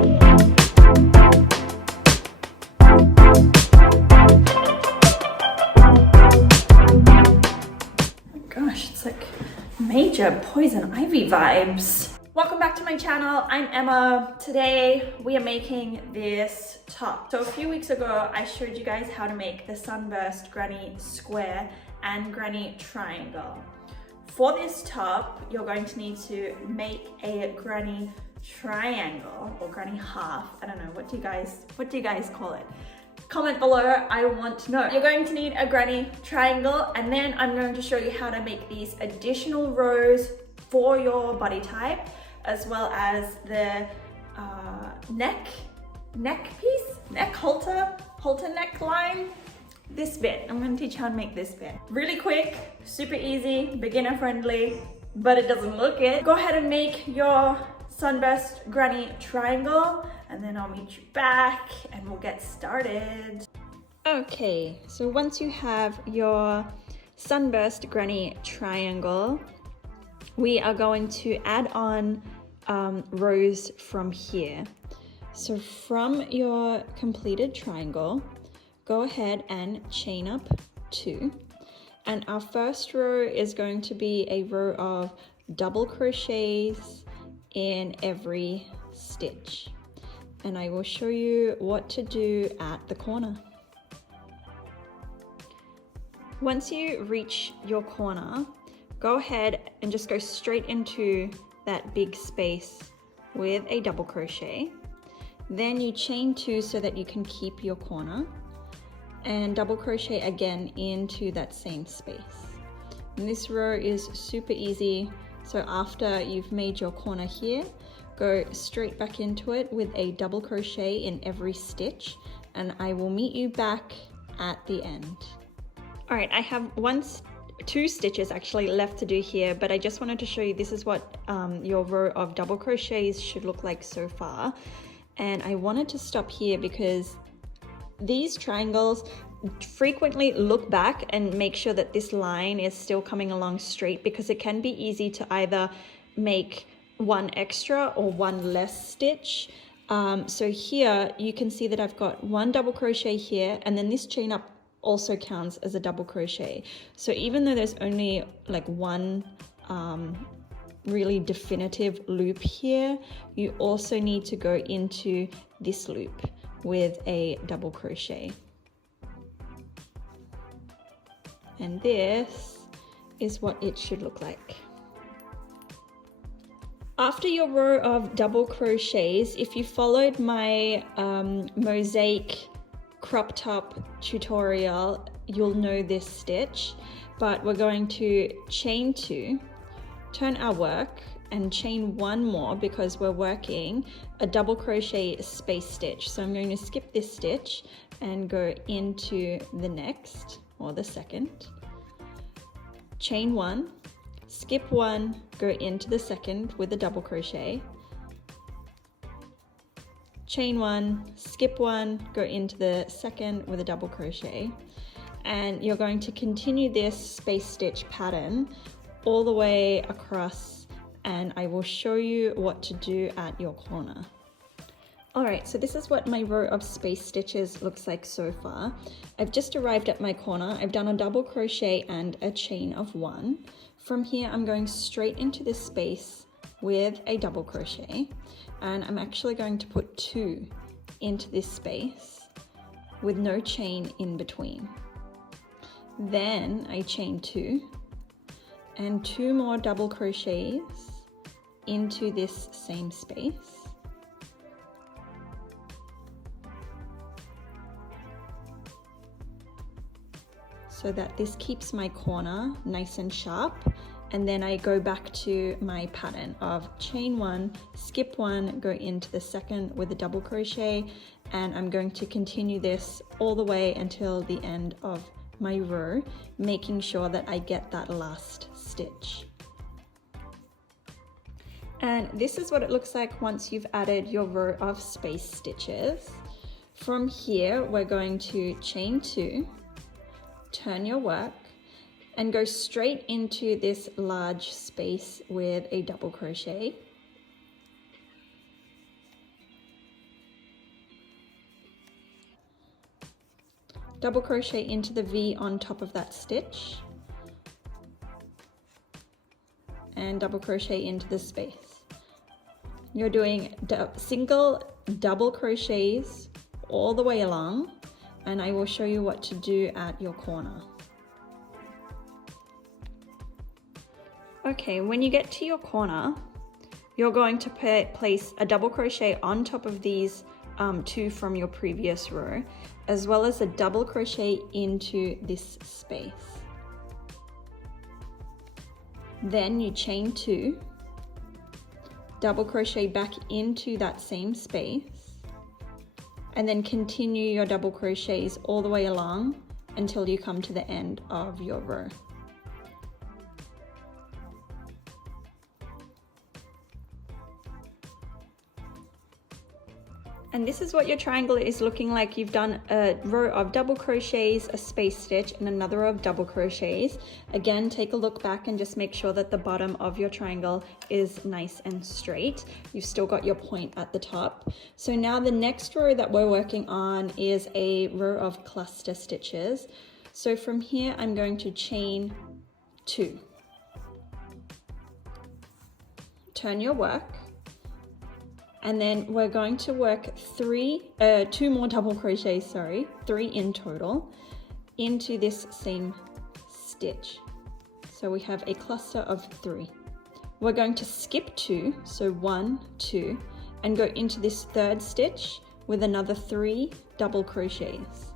Gosh, it's like major poison ivy vibes. Welcome back to my channel. I'm Emma. Today we are making this top. So a few weeks ago I showed you guys how to make the sunburst granny square and granny triangle. For this top you're going to need to make a granny triangle or granny half. I don't know, what do you guys call it? Comment below, I want to know. You're going to need a granny triangle, and then I'm going to show you how to make these additional rows for your body type, as well as the neck halter neckline. This bit, I'm going to teach you how to make this bit. Really quick, super easy, beginner friendly, but it doesn't look it. Go ahead and make your sunburst granny triangle, and then I'll meet you back and we'll get started. Okay, so once you have your sunburst granny triangle, we are going to add on rows from here. So from your completed triangle, go ahead and chain up 2, and our first row is going to be a row of double crochets in every stitch, and I will show you what to do at the corner. Once you reach your corner, go ahead and just go straight into that big space with a double crochet. Then you chain 2 so that you can keep your corner, and double crochet again into that same space. And this row is super easy. So after you've made your corner here, go straight back into it with a double crochet in every stitch, and I will meet you back at the end. All right, I have 2 stitches actually left to do here, but I just wanted to show you this is what your row of double crochets should look like so far. And I wanted to stop here because these triangles, frequently look back and make sure that this line is still coming along straight, because it can be easy to either make one extra or one less stitch. So here you can see that I've got 1 double crochet here, and then this chain up also counts as a double crochet. So even though there's only like 1 really definitive loop here, you also need to go into this loop with a double crochet. And this is what it should look like. After your row of double crochets, if you followed my mosaic crop top tutorial, you'll know this stitch, but we're going to chain 2, turn our work, and chain 1 more because we're working a double crochet space stitch. So I'm going to skip this stitch and go into the next, or the second, chain 1, skip 1, go into the second with a double crochet, chain 1, skip 1, go into the second with a double crochet, and you're going to continue this space stitch pattern all the way across, and I will show you what to do at your corner. Alright, so this is what my row of space stitches looks like so far. I've just arrived at my corner. I've done a double crochet and a chain of 1. From here I'm going straight into this space with a double crochet, and I'm actually going to put 2 into this space with no chain in between. Then I chain 2 and 2 more double crochets into this same space. So that this keeps my corner nice and sharp, and then I go back to my pattern of chain 1, skip 1, go into the second with a double crochet, and I'm going to continue this all the way until the end of my row, making sure that I get that last stitch. And this is what it looks like once you've added your row of space stitches. From here we're going to chain 2, turn your work, and go straight into this large space with a double crochet. double crochet into the V on top of that stitch, and double crochet into the space. You're doing single double crochets all the way along, and I will show you what to do at your corner. Okay, when you get to your corner, you're going to place a double crochet on top of these two from your previous row, as well as a double crochet into this space. Then you chain 2, double crochet back into that same space, and then continue your double crochets all the way along until you come to the end of your row. And this is what your triangle is looking like. You've done a row of double crochets, a space stitch, and another row of double crochets. Again, take a look back and just make sure that the bottom of your triangle is nice and straight. You've still got your point at the top. So now the next row that we're working on is a row of cluster stitches. So from here, I'm going to chain 2. Turn your work. And then we're going to work 2 more double crochets, 3 in total, into this same stitch. So we have a cluster of 3. We're going to skip 2, so 1, 2, and go into this 3rd stitch with another 3 double crochets.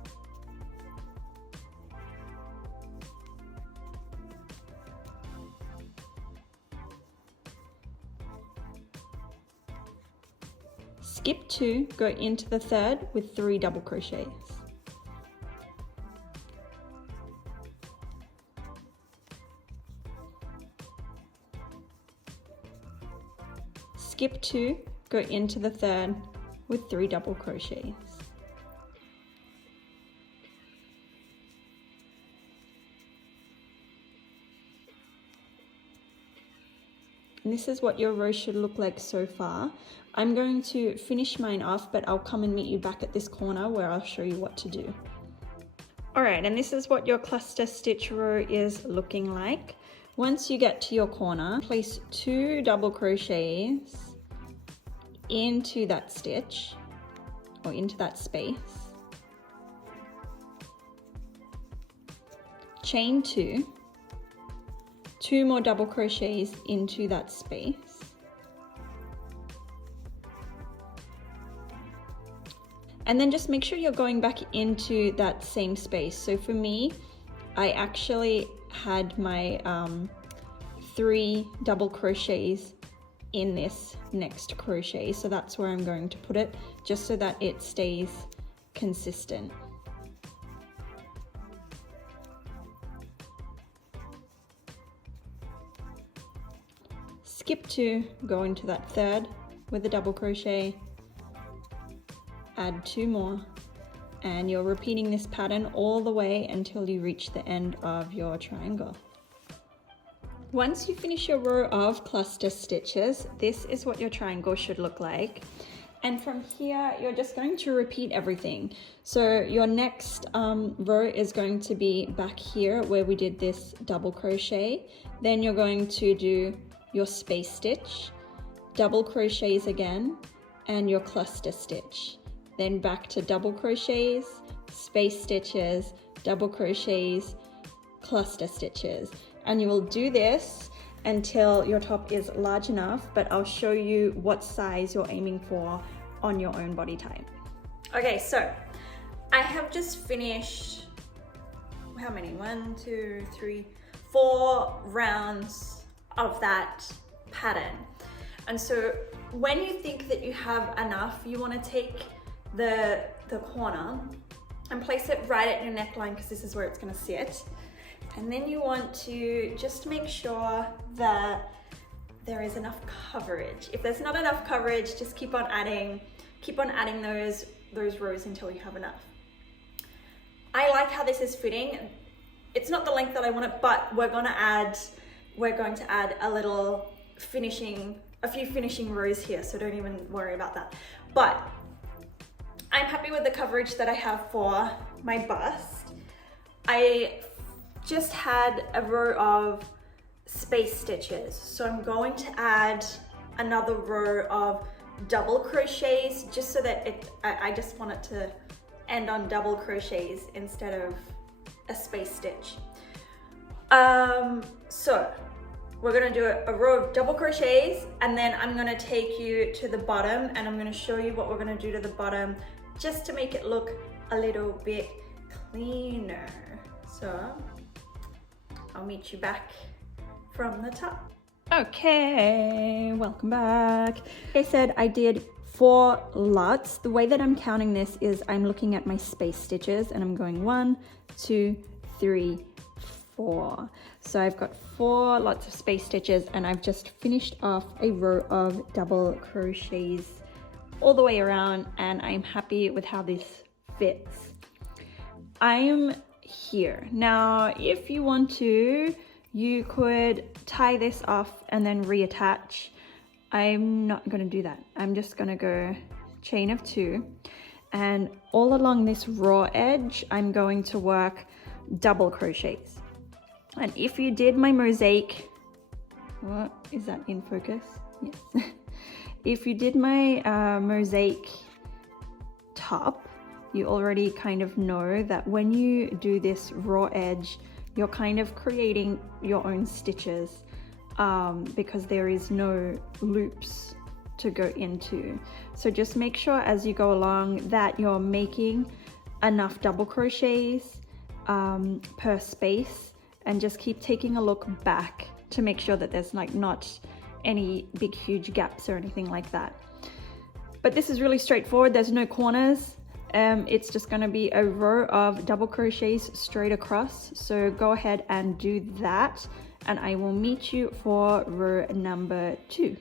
Skip 2, go into the 3rd with 3 double crochets. Skip 2, go into the 3rd with 3 double crochets. And this is what your row should look like so far. I'm going to finish mine off, but I'll come and meet you back at this corner where I'll show you what to do. All right, and this is what your cluster stitch row is looking like. Once you get to your corner, place 2 double crochets into that stitch, or into that space. Chain 2. 2 more double crochets into that space. And then just make sure you're going back into that same space. So for me, I actually had my 3 double crochets in this next crochet. So that's where I'm going to put it, just so that it stays consistent. Skip 2, go into that 3rd with a double crochet, add 2 more, and you're repeating this pattern all the way until you reach the end of your triangle. Once you finish your row of cluster stitches, this is what your triangle should look like. And from here, you're just going to repeat everything. So your next row is going to be back here where we did this double crochet. Then you're going to do your space stitch, double crochets again, and your cluster stitch. Then back to double crochets, space stitches, double crochets, cluster stitches. And you will do this until your top is large enough, but I'll show you what size you're aiming for on your own body type. Okay, so I have just finished, how many? 1, 2, 3, 4 rounds of that pattern. And so when you think that you have enough, you want to take the corner and place it right at your neckline, because this is where it's going to sit. And then you want to just make sure that there is enough coverage. If there's not enough coverage, just keep on adding those rows until you have enough. I like how this is fitting. It's not the length that I want it, but we're going to add a few finishing rows here, so don't even worry about that. But I'm happy with the coverage that I have for my bust. I just had a row of space stitches, so I'm going to add another row of double crochets just so that I just want it to end on double crochets instead of a space stitch. So we're gonna do a row of double crochets, and then I'm gonna take you to the bottom and I'm gonna show you what we're gonna do to the bottom just to make it look a little bit cleaner. So I'll meet you back from the top. Okay, welcome back. Like I said, I did 4 lots. The way that I'm counting this is I'm looking at my space stitches and I'm going 1, 2, 3, 4. So I've got 4 lots of space stitches, and I've just finished off a row of double crochets all the way around, and I'm happy with how this fits. I'm here. Now, if you want to, you could tie this off and then reattach. I'm not going to do that. I'm just going to go chain of 2, and all along this raw edge I'm going to work double crochets. And if you did my mosaic, what is that in focus? Yes. If you did my mosaic top, you already kind of know that when you do this raw edge, you're kind of creating your own stitches because there is no loops to go into. So just make sure as you go along that you're making enough double crochets per space, and just keep taking a look back to make sure that there's like not any big huge gaps or anything like that. But this is really straightforward. There's no corners. It's just going to be a row of double crochets straight across. So go ahead and do that, and I will meet you for row number 2.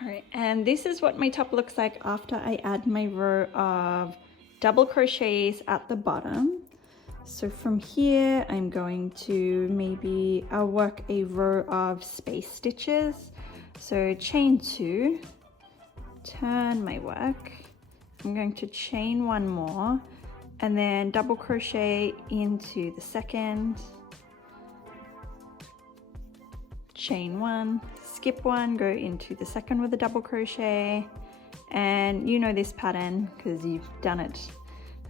All right, and this is what my top looks like after I add my row of double crochets at the bottom. So from here, I'm going to I'll work a row of space stitches. So chain 2, turn my work. I'm going to chain 1 more, and then double crochet into the second, chain 1, skip 1, go into the second with a double crochet. And you know this pattern because you've done it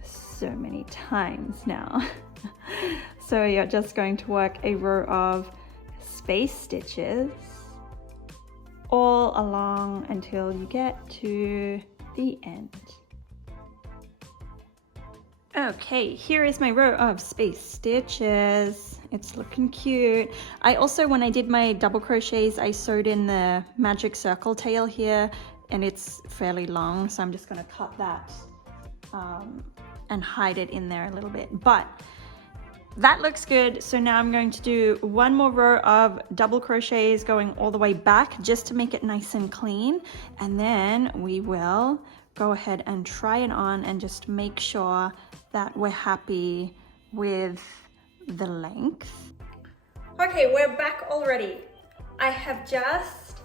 so many times now. So you're just going to work a row of space stitches all along until you get to the end. Okay, here is my row of space stitches. It's looking cute. I also, when I did my double crochets, I sewed in the magic circle tail here, and it's fairly long, so I'm just going to cut that and hide it in there a little bit. But that looks good. So now I'm going to do 1 more row of double crochets going all the way back just to make it nice and clean, and then we will go ahead and try it on and just make sure that we're happy with the length. Okay, we're back already. I have just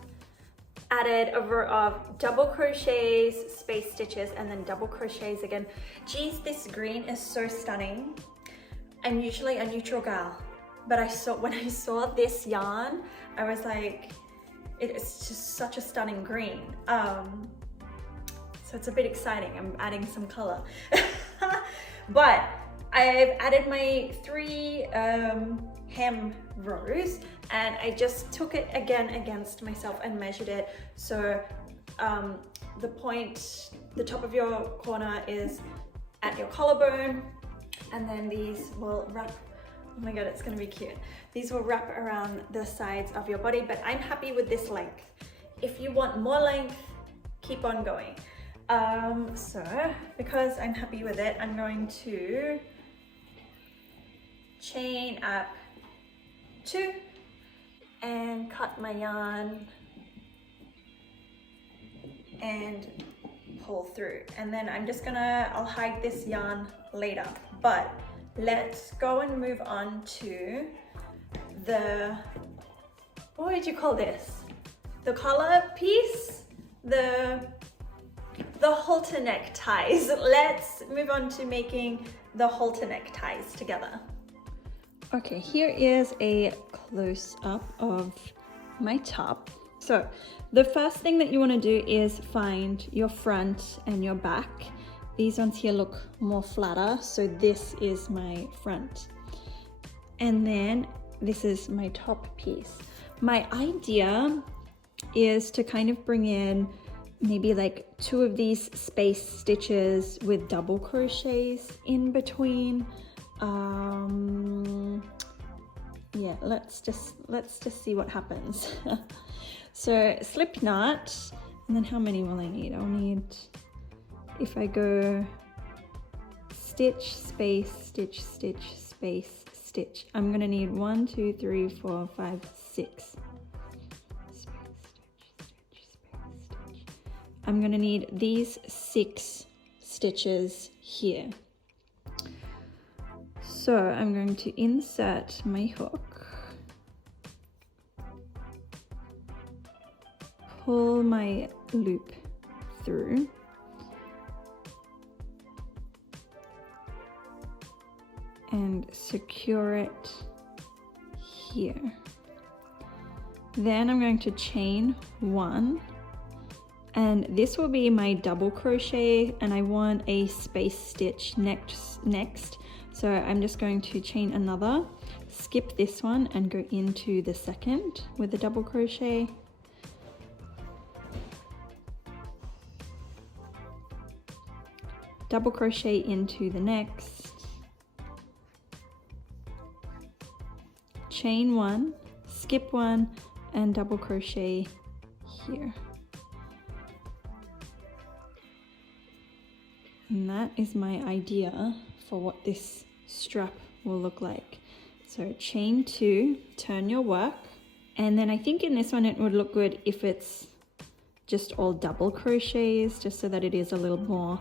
added a row of double crochets, space stitches, and then double crochets again. Geez, this green is so stunning. I'm usually a neutral gal, but when I saw this yarn, I was like, it's just such a stunning green. So it's a bit exciting. I'm adding some color. But I've added my 3 hem rows, and I just took it again against myself and measured it. So the top of your corner is at your collarbone, and then these will wrap, oh my god, it's gonna be cute. These will wrap around the sides of your body, but I'm happy with this length. If you want more length, keep on going. So because I'm happy with it, I'm going to chain up 2 and cut my yarn and pull through, and then I'll hide this yarn later. But let's go and move on to what would you call this? The collar piece? The the halter neck ties. Let's move on to making the halter neck ties together. Okay, here is a close-up of my top. So the first thing that you want to do is find your front and your back. These ones here look more flatter, so this is my front. And then this is my top piece. My idea is to kind of bring in maybe like 2 of these space stitches with double crochets in between. Yeah, let's just see what happens. So slip knot, and then how many will I need? I'll need, if I go stitch, space, stitch, stitch, space, stitch, I'm gonna need 1, 2, 3, 4, 5, 6. I'm gonna need these 6 stitches here. So I'm going to insert my hook, pull my loop through, and secure it here. Then I'm going to chain 1, and this will be my double crochet, and I want a space stitch next. So I'm just going to chain another, skip this one and go into the second with a double crochet. Double crochet into the next, chain 1, skip 1, and double crochet here. And that is my idea for what this strap will look like. So chain 2, turn your work, and then I think in this one it would look good if it's just all double crochets, just so that it is a little more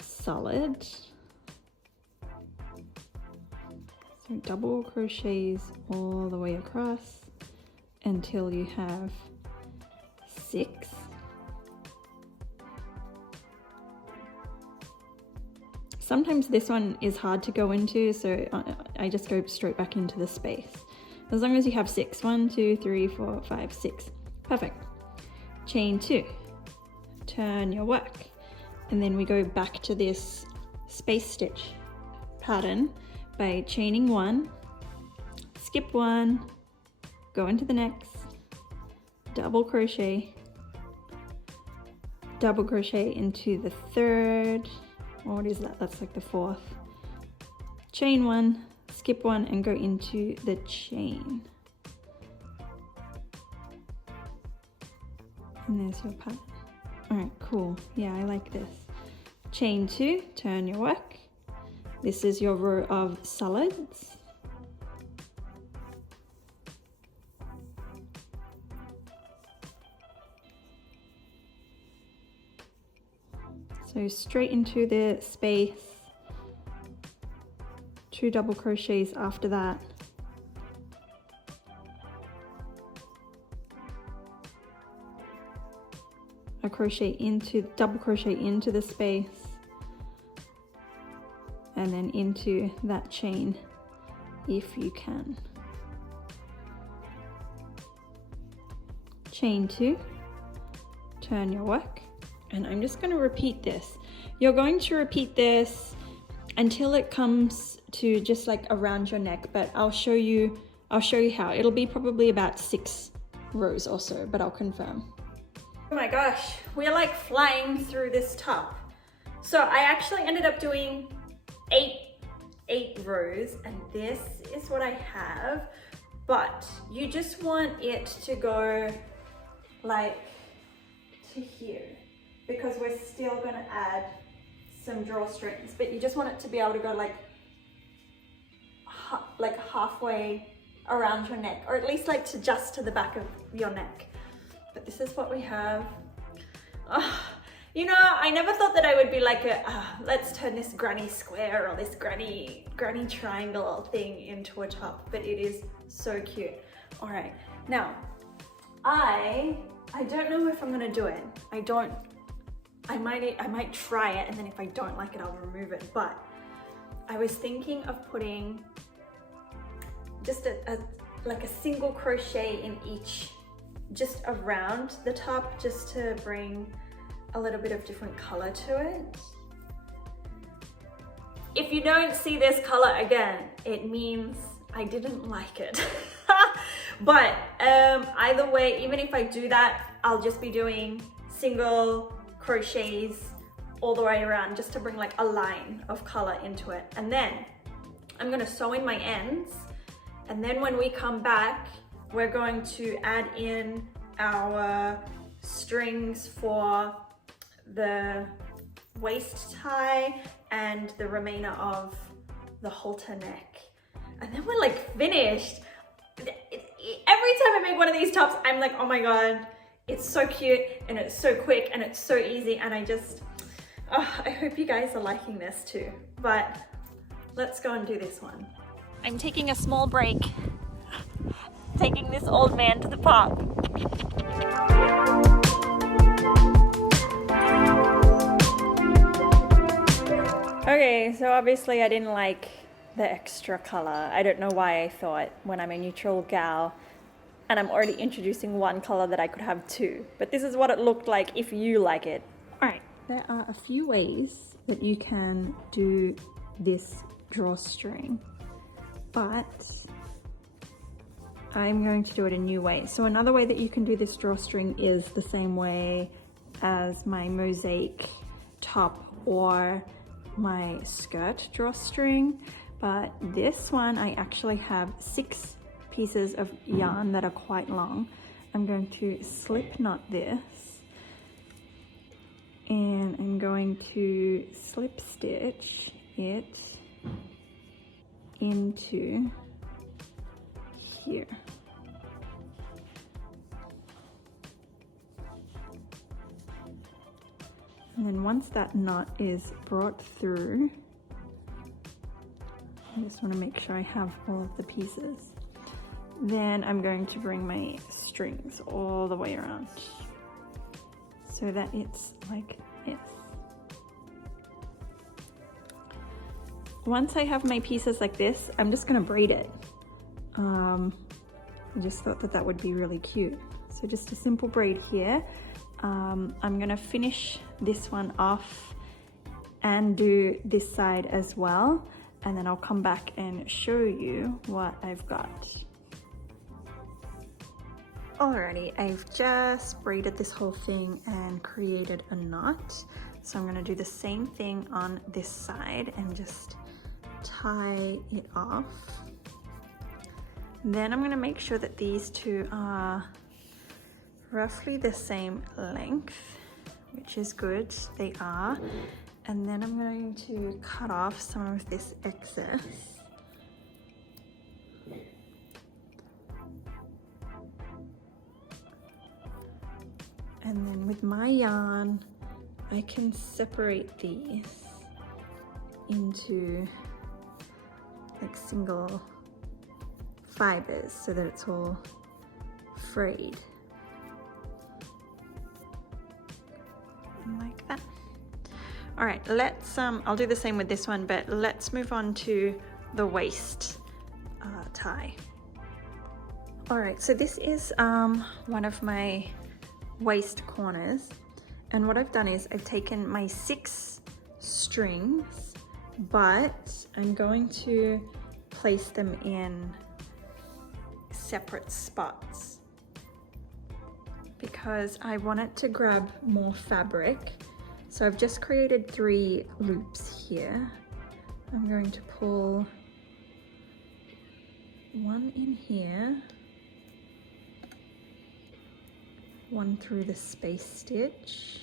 solid. So double crochets all the way across until you have 6. Sometimes this one is hard to go into, so I just go straight back into the space. As long as you have 6. 1, 2, 3, 4, 5, 6. Perfect. Chain 2, turn your work, and then we go back to this space stitch pattern by chaining 1, skip 1, go into the next, double crochet into the third. What is that? That's like the 4th. Chain 1, skip 1, and go into the chain. And there's your pattern. All right, cool. Yeah, I like this. Chain 2, turn your work. This is your row of solids. So straight into the space, 2 double crochets after that. A double crochet into the space, and then into that chain if you can. Chain 2, turn your work. And I'm just going to repeat this. You're going to repeat this until it comes to just like around your neck, but I'll show you how. It'll be probably about 6 rows or so, but I'll confirm. Oh my gosh, we're like flying through this top. So I actually ended up doing 8 rows, and this is what I have, but you just want it to go like to here, because we're still going to add some drawstrings, but you just want it to be able to go like halfway around your neck, or at least like to the back of your neck. But this is what we have. Oh, you know, I never thought that I would be like let's turn this granny square or this granny triangle thing into a top, but it is so cute. All right, now I don't know if I'm gonna do it. I might try it, and then if I don't like it, I'll remove it. But I was thinking of putting just like a single crochet in each, just around the top, just to bring a little bit of different color to it. If you don't see this color again, it means I didn't like it. But either way, even if I do that, I'll just be doing single crochets all the way around, just to bring like a line of color into it. And then I'm gonna sew in my ends, and then when we come back, we're going to add in our strings for the waist tie and the remainder of the halter neck. And then we're like finished. Every time I make one of these tops, I'm like, oh my God, it's so cute and it's so quick and it's so easy. And I hope you guys are liking this too. But let's go and do this one. I'm taking a small break, taking this old man to the park. Okay, so obviously I didn't like the extra color. I don't know why I thought when I'm a neutral gal and I'm already introducing one color that I could have two. But this is what it looked like if you like it. All right, there are a few ways that you can do this drawstring, but I'm going to do it a new way. So another way that you can do this drawstring is the same way as my mosaic top or my skirt drawstring, but this one I actually have 6 pieces of yarn that are quite long. I'm going to slip knot this, and I'm going to slip stitch it into here. And then once that knot is brought through, I just want to make sure I have all of the pieces. Then I'm going to bring my strings all the way around so that it's like this. Once I have my pieces like this, I'm just going to braid it. I just thought that that would be really cute. So just a simple braid here. I'm gonna finish this one off and do this side as well, and then I'll come back and show you what I've got. Alrighty, I've just braided this whole thing and created a knot. So I'm gonna do the same thing on this side and just tie it off. Then I'm gonna make sure that these two are roughly the same length, which is good, they are. And then I'm going to cut off some of this excess. And then with my yarn, I can separate these into like single fibers so that it's all frayed. Like that. All right, let's I'll do the same with this one, but let's move on to the waist tie. All right, so this is one of my waist corners, and what I've done is I've taken my 6 strings, but I'm going to place them in separate spots because I wanted to grab more fabric. So I've just created 3 loops here. I'm going to pull one in here, one through the space stitch,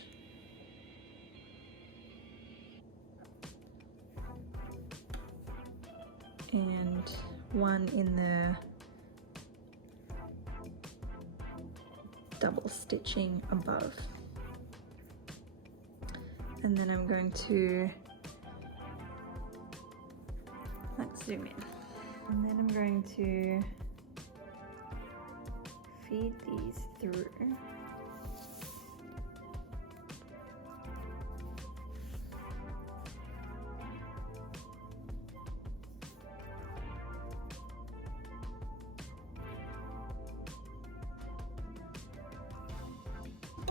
and one in the double stitching above. And then I'm going to, let's zoom in. And then I'm going to feed these through.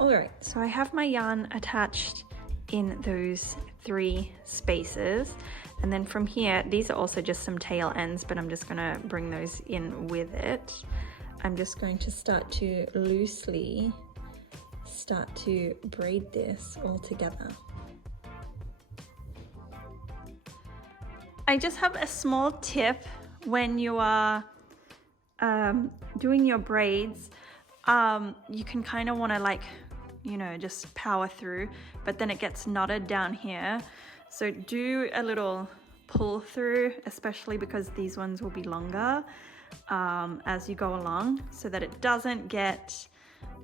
All right, so I have my yarn attached in those 3 spaces. And then from here, these are also just some tail ends, but I'm just gonna bring those in with it. I'm just going to start to loosely start to braid this all together. I just have a small tip when you are doing your braids. You can kind of want to, like, you know, just power through, but then it gets knotted down here. So do a little pull through, especially because these ones will be longer as you go along, so that it doesn't get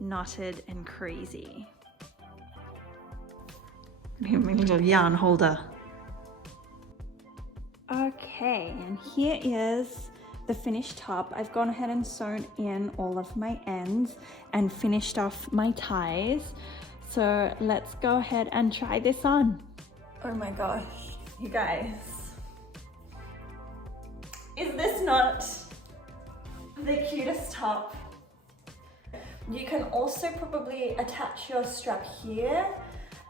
knotted and crazy. My little yarn holder. Okay, and here is the finished top. I've gone ahead and sewn in all of my ends and finished off my ties. So let's go ahead and try this on. Oh my gosh, you guys. Is this not the cutest top? You can also probably attach your strap here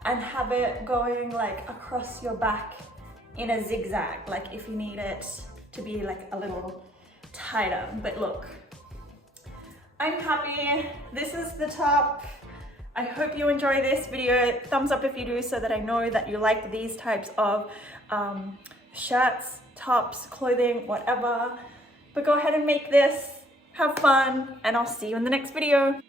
and have it going like across your back in a zigzag, like if you need it to be like a little tighter. But look, I'm happy. This is the top. I hope you enjoy this video. Thumbs up if you do, so that I know that you like these types of shirts, tops, clothing, whatever. But go ahead and make this, have fun, and I'll see you in the next video.